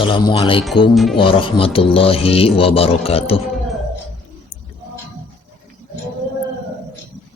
Assalamualaikum warahmatullahi wabarakatuh.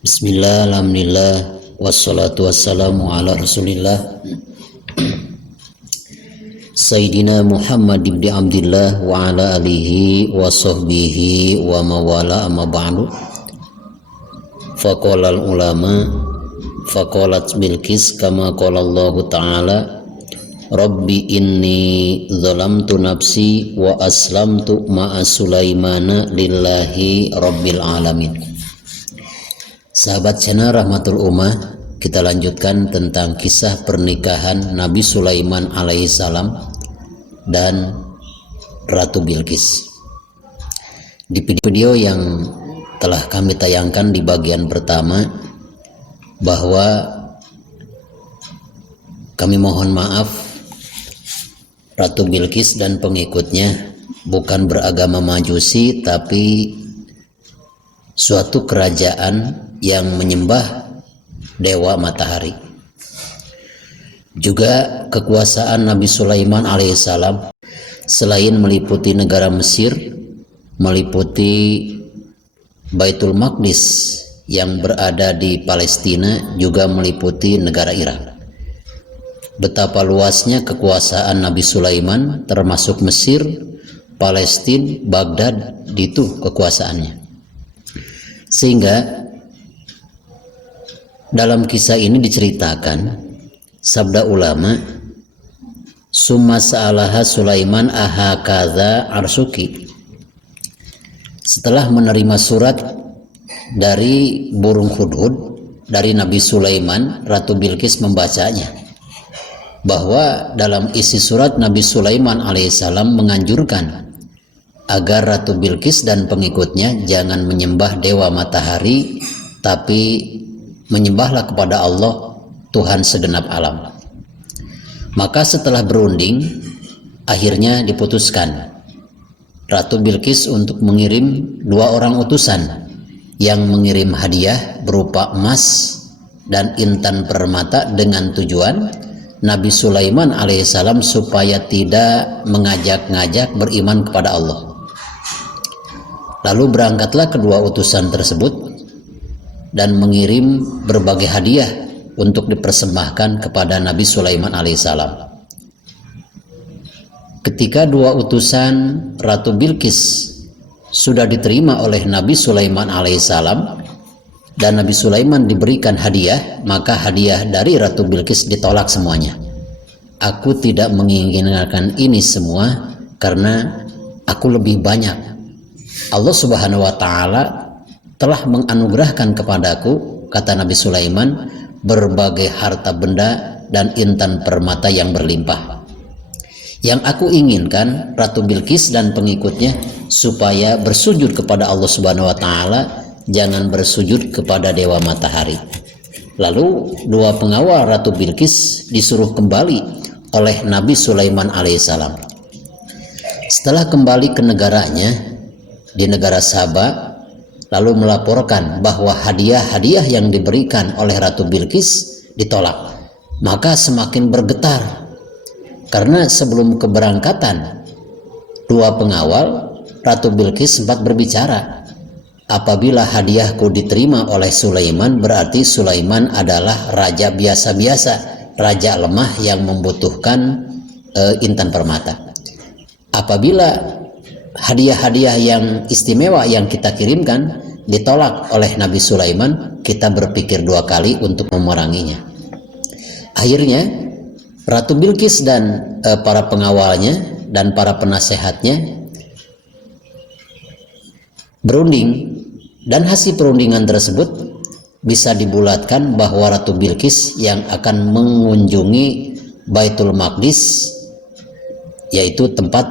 Bismillah, alhamdulillah, wassalatu wassalamu ala rasulillah Sayyidina Muhammad ibn Abdillah wa ala alihi wa sahbihi wa mawala amma ba'du. Faqalal ulama faqalat Bilqis kama qala Allah ta'ala Rabbi inni zalamtu nafsi wa aslamtu ma'a Sulaimana lillahi rabbil alamin. Sahabat channel Rahmatul Ummah, kita lanjutkan tentang kisah pernikahan Nabi Sulaiman alaihissalam dan Ratu Bilqis. Di video yang telah kami tayangkan di bagian pertama bahwa kami mohon maaf, Ratu Bilqis dan pengikutnya bukan beragama Majusi, tapi suatu kerajaan yang menyembah dewa matahari. Juga kekuasaan Nabi Sulaiman alaihissalam selain meliputi negara Mesir, meliputi Baitul Maqdis yang berada di Palestina, juga meliputi negara Irak. Betapa luasnya kekuasaan Nabi Sulaiman, termasuk Mesir, Palestina, Baghdad, itu kekuasaannya. Sehingga dalam kisah ini diceritakan sabda ulama, summa sa'alaha Sulaiman ahakadha arsuki. Setelah menerima surat dari burung hudhud dari Nabi Sulaiman, Ratu Bilqis membacanya, bahwa dalam isi surat Nabi Sulaiman alaihissalam menganjurkan agar Ratu Bilqis dan pengikutnya jangan menyembah dewa matahari, tapi menyembahlah kepada Allah, Tuhan segenap alam. Maka setelah berunding, akhirnya diputuskan Ratu Bilqis untuk mengirim 2 orang utusan yang mengirim hadiah berupa emas dan intan permata dengan tujuan Nabi Sulaiman alaihissalam supaya tidak mengajak-ngajak beriman kepada Allah. Lalu berangkatlah kedua utusan tersebut dan mengirim berbagai hadiah untuk dipersembahkan kepada Nabi Sulaiman alaihissalam. Ketika 2 utusan Ratu Bilqis sudah diterima oleh Nabi Sulaiman alaihissalam dan Nabi Sulaiman diberikan hadiah, maka hadiah dari Ratu Bilqis ditolak semuanya. Aku tidak menginginkan ini semua karena aku lebih banyak. Allah Subhanahu wa Ta'ala telah menganugerahkan kepadaku, kata Nabi Sulaiman, berbagai harta benda dan intan permata yang berlimpah. Yang aku inginkan Ratu Bilqis dan pengikutnya supaya bersujud kepada Allah Subhanahu wa Ta'ala, jangan bersujud kepada dewa matahari. Lalu 2 pengawal Ratu Bilqis disuruh kembali oleh Nabi Sulaiman alaihissalam. Setelah kembali ke negaranya di negara Saba, lalu melaporkan bahwa hadiah-hadiah yang diberikan oleh Ratu Bilqis ditolak. Maka semakin bergetar, karena sebelum keberangkatan 2 pengawal Ratu Bilqis sempat berbicara, apabila hadiahku diterima oleh Sulaiman, berarti Sulaiman adalah raja biasa-biasa, raja lemah yang membutuhkan intan permata. Apabila hadiah-hadiah yang istimewa yang kita kirimkan ditolak oleh Nabi Sulaiman, kita berpikir 2 kali untuk memeranginya. Akhirnya Ratu Bilqis dan para pengawalnya dan para penasehatnya berunding, dan hasil perundingan tersebut bisa dibulatkan bahwa Ratu Bilqis yang akan mengunjungi Baitul Maqdis, yaitu tempat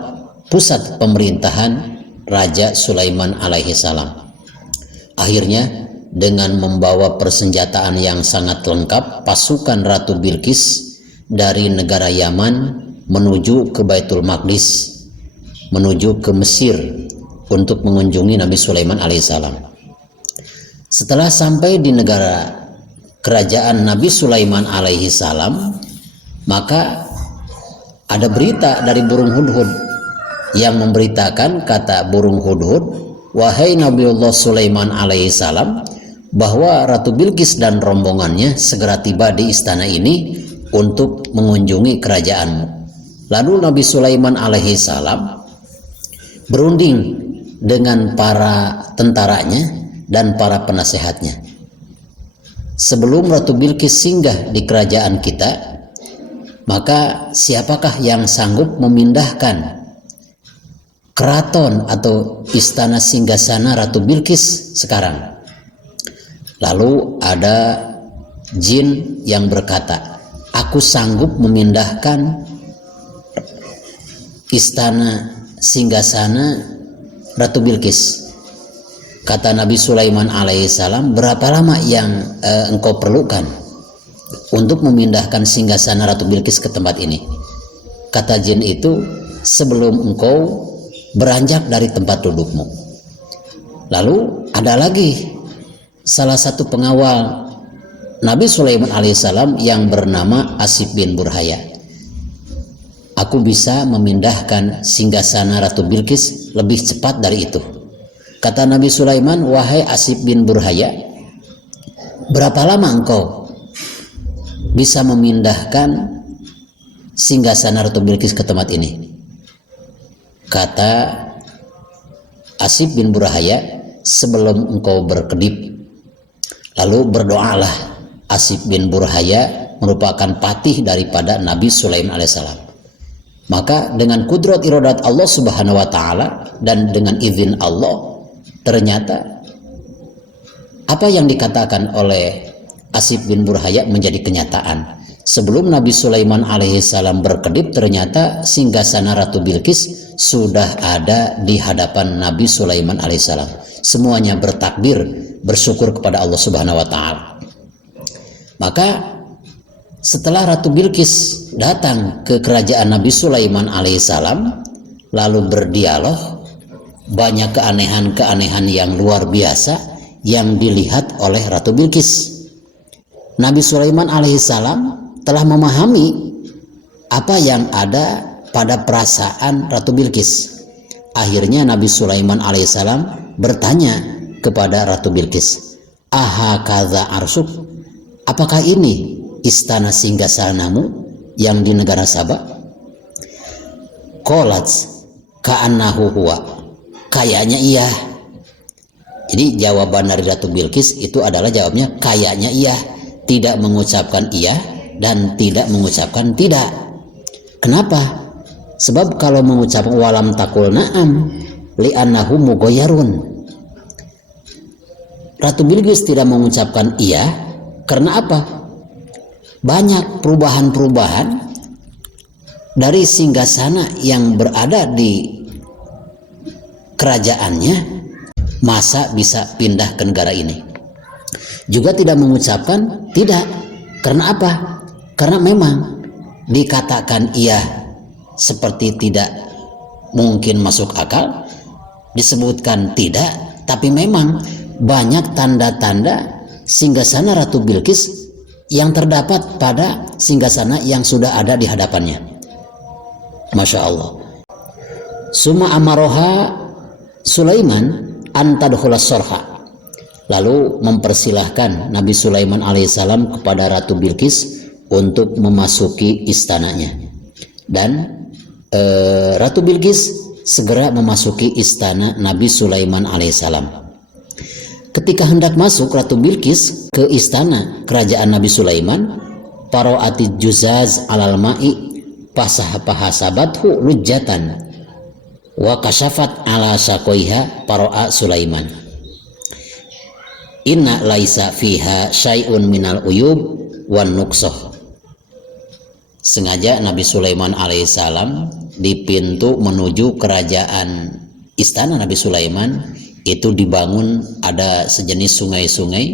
pusat pemerintahan Raja Sulaiman alaihissalam. Akhirnya dengan membawa persenjataan yang sangat lengkap, pasukan Ratu Bilqis dari negara Yaman menuju ke Baitul Maqdis, menuju ke Mesir untuk mengunjungi Nabi Sulaiman alaihissalam. Setelah sampai di negara kerajaan Nabi Sulaiman alaihissalam, maka ada berita dari burung hudhud yang memberitakan, kata burung hudhud, wahai Nabiullah Sulaiman alaihissalam, bahwa Ratu Bilqis dan rombongannya segera tiba di istana ini untuk mengunjungi kerajaanmu. Lalu Nabi Sulaiman alaihissalam berunding dengan para tentaranya dan para penasehatnya. Sebelum Ratu Bilqis singgah di kerajaan kita, maka siapakah yang sanggup memindahkan keraton atau istana singgasana Ratu Bilqis sekarang? Lalu ada jin yang berkata, aku sanggup memindahkan istana singgasana Ratu Bilqis. Kata Nabi Sulaiman alaihissalam, berapa lama yang engkau perlukan untuk memindahkan singgasana Ratu Bilqis ke tempat ini? Kata jin itu, sebelum engkau beranjak dari tempat dudukmu. Lalu ada lagi salah satu pengawal Nabi Sulaiman alaihissalam yang bernama Asif bin Burhaya. Aku bisa memindahkan singgasana Ratu Bilqis lebih cepat dari itu. Kata Nabi Sulaiman, wahai Asif bin Burhaya, berapa lama engkau bisa memindahkan singgasana Ratu Bilqis ke tempat ini? Kata Asif bin Burhaya, sebelum engkau berkedip. Lalu berdoalah Asif bin Burhaya, merupakan patih daripada Nabi Sulaiman alaihissalam. Maka dengan kudrat iradat Allah subhanahu wa ta'ala dan dengan izin Allah, ternyata apa yang dikatakan oleh Asif bin Burhaya menjadi kenyataan. Sebelum Nabi Sulaiman alaihissalam berkedip, ternyata singgasana Ratu Bilqis sudah ada di hadapan Nabi Sulaiman alaihissalam. Semuanya bertakbir, bersyukur kepada Allah subhanahu wa ta'ala. Maka setelah Ratu Bilqis datang ke kerajaan Nabi Sulaiman alaihissalam, lalu berdialog, banyak keanehan-keanehan yang luar biasa yang dilihat oleh Ratu Bilqis. Nabi Sulaiman alaihissalam telah memahami apa yang ada pada perasaan Ratu Bilqis. Akhirnya Nabi Sulaiman alaihissalam bertanya kepada Ratu Bilqis, aha kadza arsuk, apakah ini istana singgasanamu yang di negara Sabah? Qalat ka'annahu huwa, kayaknya iya. Jadi jawaban dari Ratu Bilqis itu adalah jawabnya kayaknya iya, tidak mengucapkan iya dan tidak mengucapkan tidak. Kenapa? Sebab kalau mengucapkan walam takul na'am li'annahu mughayyarun, Ratu Bilqis tidak mengucapkan iya karena apa? Banyak perubahan-perubahan dari singgasana yang berada di kerajaannya, masa bisa pindah ke negara ini. Juga tidak mengucapkan tidak. Karena apa? Karena memang dikatakan iya seperti tidak mungkin masuk akal, disebutkan tidak, tapi memang banyak tanda-tanda singgasana Ratu Bilqis yang terdapat pada singgasana yang sudah ada di hadapannya. Masya Allah. Summa amaroha Sulaiman antadkhula sorha, lalu mempersilahkan Nabi Sulaiman alaihissalam kepada Ratu Bilqis untuk memasuki istananya. Dan Ratu Bilqis segera memasuki istana Nabi Sulaiman alaihissalam. Ketika hendak masuk Ratu Bilqis ke istana kerajaan Nabi Sulaiman, paroati juzaz alal ma'i pahasabathu lujjatan wa kasyafat ala sakoiha paro'a Sulaiman, inna laisa fiha syai'un minal uyub wan nuqsoh. Sengaja Nabi Sulaiman alaihissalam di pintu menuju kerajaan istana Nabi Sulaiman itu dibangun ada sejenis sungai-sungai,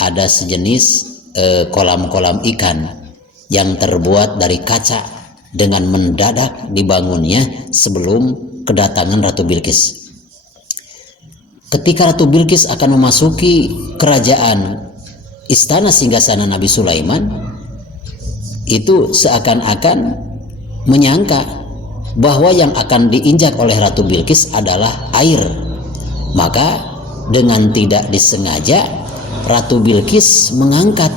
ada sejenis kolam-kolam ikan yang terbuat dari kaca, dengan mendadak dibangunnya sebelum kedatangan Ratu Bilqis. Ketika Ratu Bilqis akan memasuki kerajaan istana singgasana Nabi Sulaiman, itu seakan-akan menyangka bahwa yang akan diinjak oleh Ratu Bilqis adalah air. Maka dengan tidak disengaja Ratu Bilqis mengangkat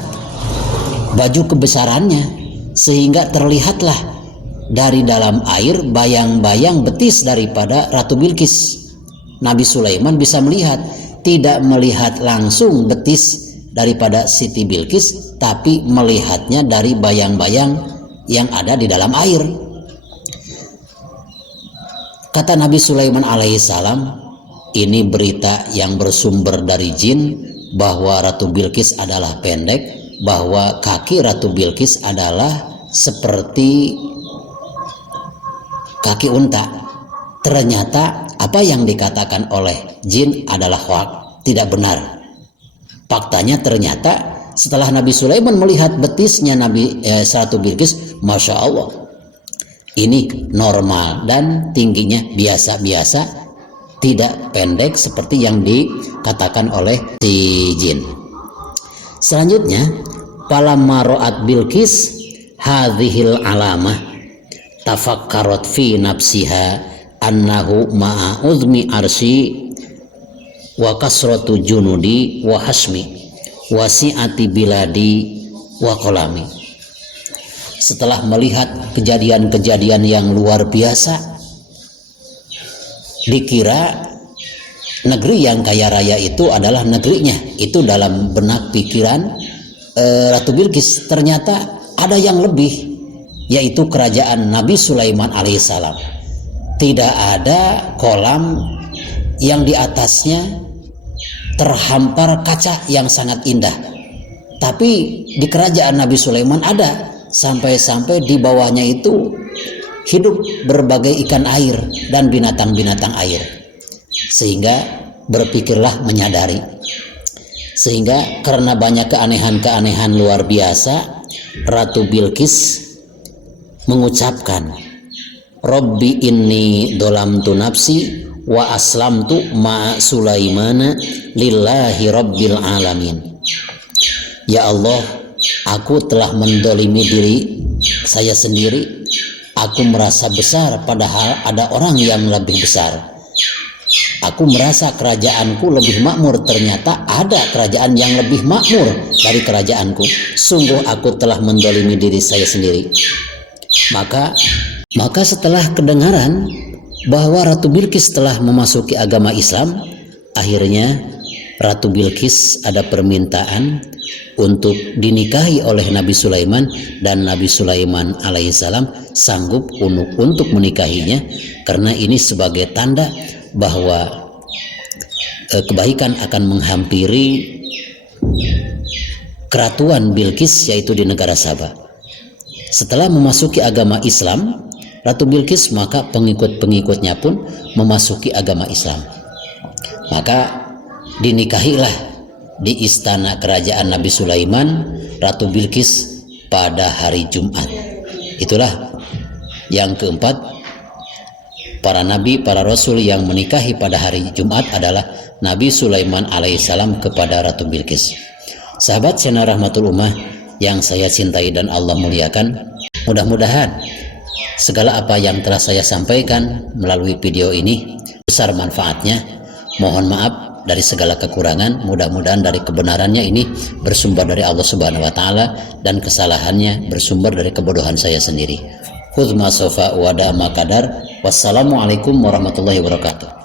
baju kebesarannya sehingga terlihatlah dari dalam air bayang-bayang betis daripada Ratu Bilqis. Nabi Sulaiman bisa melihat, tidak melihat langsung betis daripada Siti Bilqis, tapi melihatnya dari bayang-bayang yang ada di dalam air. Kata Nabi Sulaiman alaihissalam, ini berita yang bersumber dari jin, bahwa Ratu Bilqis adalah pendek, bahwa kaki Ratu Bilqis adalah seperti kaki unta. Ternyata apa yang dikatakan oleh jin adalah hoax, tidak benar. Faktanya ternyata setelah Nabi Sulaiman melihat betisnya Ratu Bilqis, Masya Allah, ini normal dan tingginya biasa-biasa, tidak pendek seperti yang dikatakan oleh si jin. Selanjutnya, falamma ra'at Bilqis hadhil alamah tafakkarat fi nafsiha annahu ma'a uzmi arsy wa kasratu junudi wa hasmi wasi'ati biladi wa kolami. Setelah melihat kejadian-kejadian yang luar biasa, dikira negeri yang kaya raya itu adalah negerinya. Itu dalam benak pikiran Ratu Bilqis. Ternyata ada yang lebih, yaitu kerajaan Nabi Sulaiman alaihissalam. Tidak ada kolam yang di atasnya terhampar kaca yang sangat indah, tapi di kerajaan Nabi Sulaiman ada, sampai-sampai di bawahnya itu hidup berbagai ikan air dan binatang-binatang air. Sehingga berpikirlah menyadari, sehingga karena banyak keanehan-keanehan luar biasa, Ratu Bilqis mengucapkan, Robbi inni dolamtu nafsi wa aslamtu ma Sulaimana lillahi rabbil alamin. Ya Allah, aku telah mendolimi diri saya sendiri. Aku merasa besar padahal ada orang yang lebih besar. Aku merasa kerajaanku lebih makmur, ternyata ada kerajaan yang lebih makmur dari kerajaanku. Sungguh aku telah mendolimi diri saya sendiri. Maka setelah kedengaran bahwa Ratu Bilqis telah memasuki agama Islam, akhirnya Ratu Bilqis ada permintaan untuk dinikahi oleh Nabi Sulaiman, dan Nabi Sulaiman alaihissalam sanggup untuk menikahinya, karena ini sebagai tanda bahwa kebaikan akan menghampiri keratuan Bilqis, yaitu di negara Sabah. Setelah memasuki agama Islam Ratu Bilqis, maka pengikut-pengikutnya pun memasuki agama Islam. Maka dinikahilah di istana kerajaan Nabi Sulaiman Ratu Bilqis pada hari Jumat. Itulah yang keempat, para nabi, para rasul yang menikahi pada hari Jumat adalah Nabi Sulaiman alaihissalam kepada Ratu Bilqis. Sahabat channel Rahmatul Ummah yang saya cintai dan Allah muliakan, mudah-mudahan segala apa yang telah saya sampaikan melalui video ini besar manfaatnya. Mohon maaf dari segala kekurangan. Mudah-mudahan dari kebenarannya ini bersumber dari Allah Subhanahu wa taala, dan kesalahannya bersumber dari kebodohan saya sendiri. Khudh ma sofa wa da ma qadar. Wassalamualaikum warahmatullahi wabarakatuh.